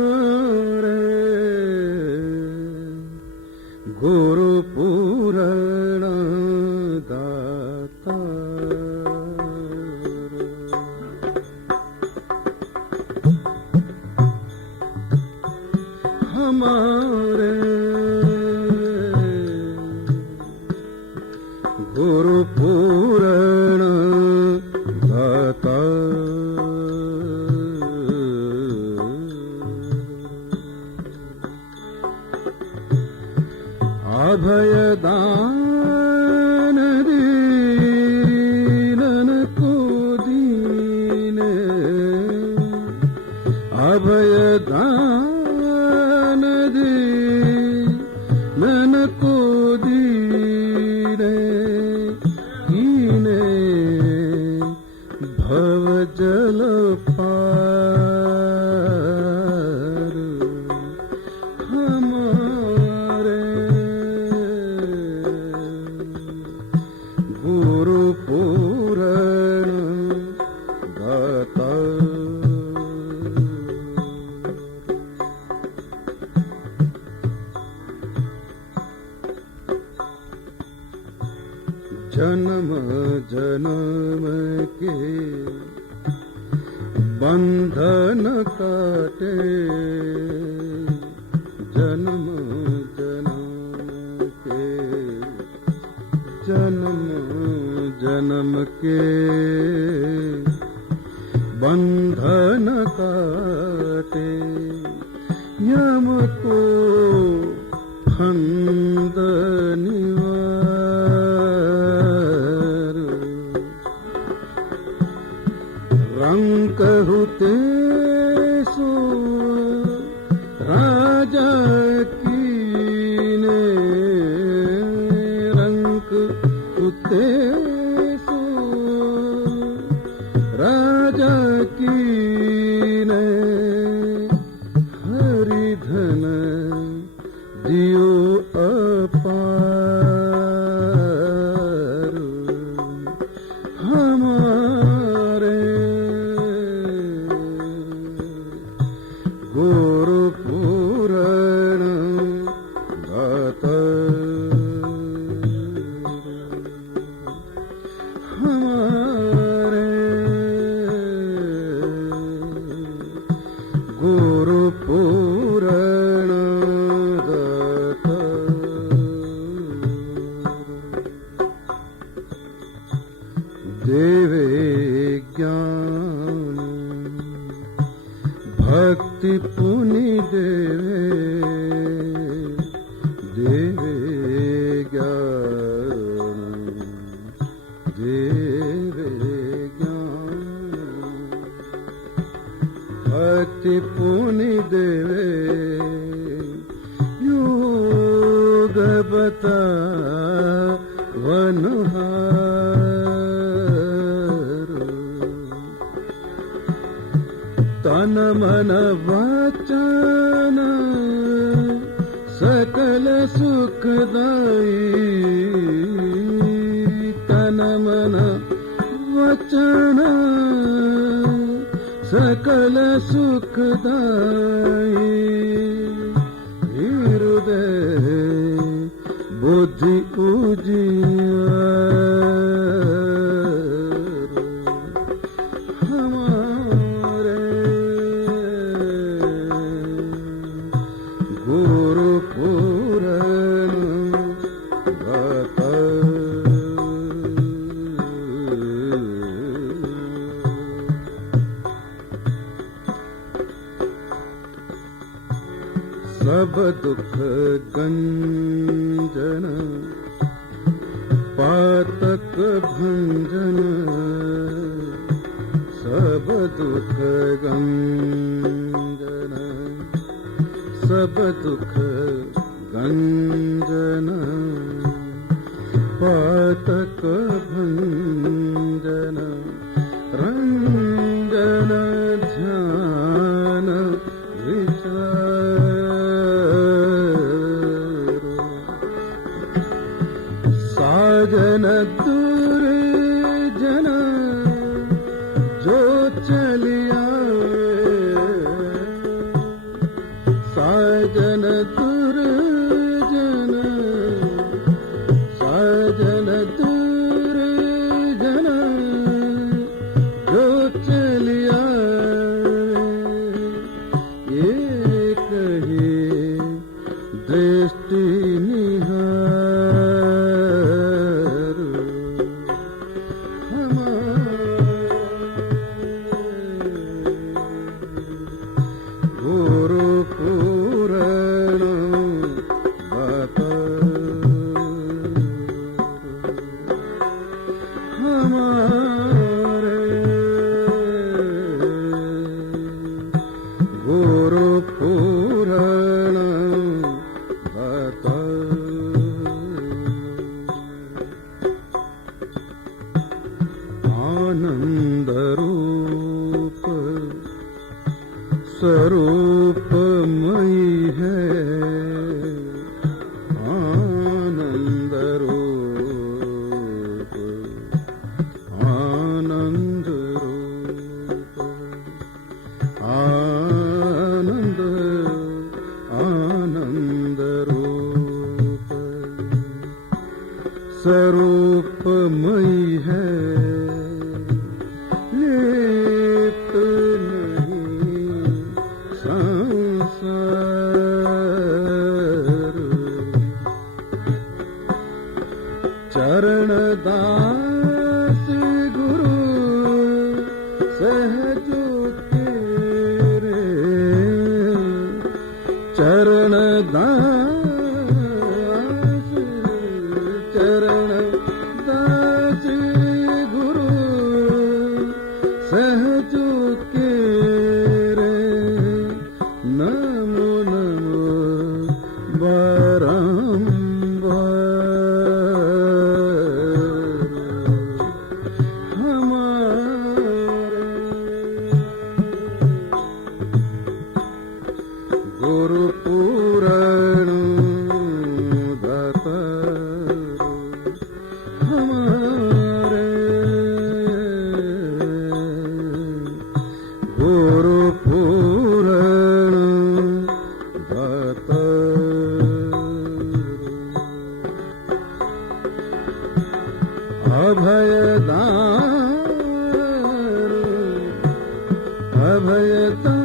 हमारे गुरु पूरण दाता हमारे गुरु पूरण दाता अभयदान दीनन को दीने अभयदान दीनन को दीने कीने भव जल पार हमारे गुरु पूरण दाता जन्म जन्म के बंधन काटे जन्म जन्म के जन्म जन्म के बंधन काटे यम को फंद निवार रंक हुते सो राजा कीने रंक हुते सो राजा कीने हरिधन दियो अपार हमारे गुरु पूरण दाता हमारे गुरु पूरण दाता देवे ज्ञान भक्ति पुनि देवे देवे ज्ञान देवे ज्ञान भक्ति पुनि देवे योग बता वनहार तन मन वचन सकल सुखदाई तन मन वचन सकल सुखदाई हृदय बुद्धि उजियार हमारे गुरु पूरण दाता सब दुख गंजन पातक भंजन सब दुख गंजन सब दुख गंजन रंजन ध्यान विचार साजन दुर्जन जो चलिया साजन दुर्जन साजन दुर्जन जो चलिया ये कहे दृष्टि निहार गुरु पूरण हमारे गुरु पूरण आनंद रूप स्वरूपमयी है आनंद रूप आनंद रूप आनंद आनंद रूप स्वरूपमयी है लिप्त नहीं संसार चरण दास गुरु सहजो तेरे चरण दास गुरु सहजो तेरे नमो नमो बारंबार हमारे गुरु पूरण दातार हमारे गुरु पूरण अभयदान अभयदान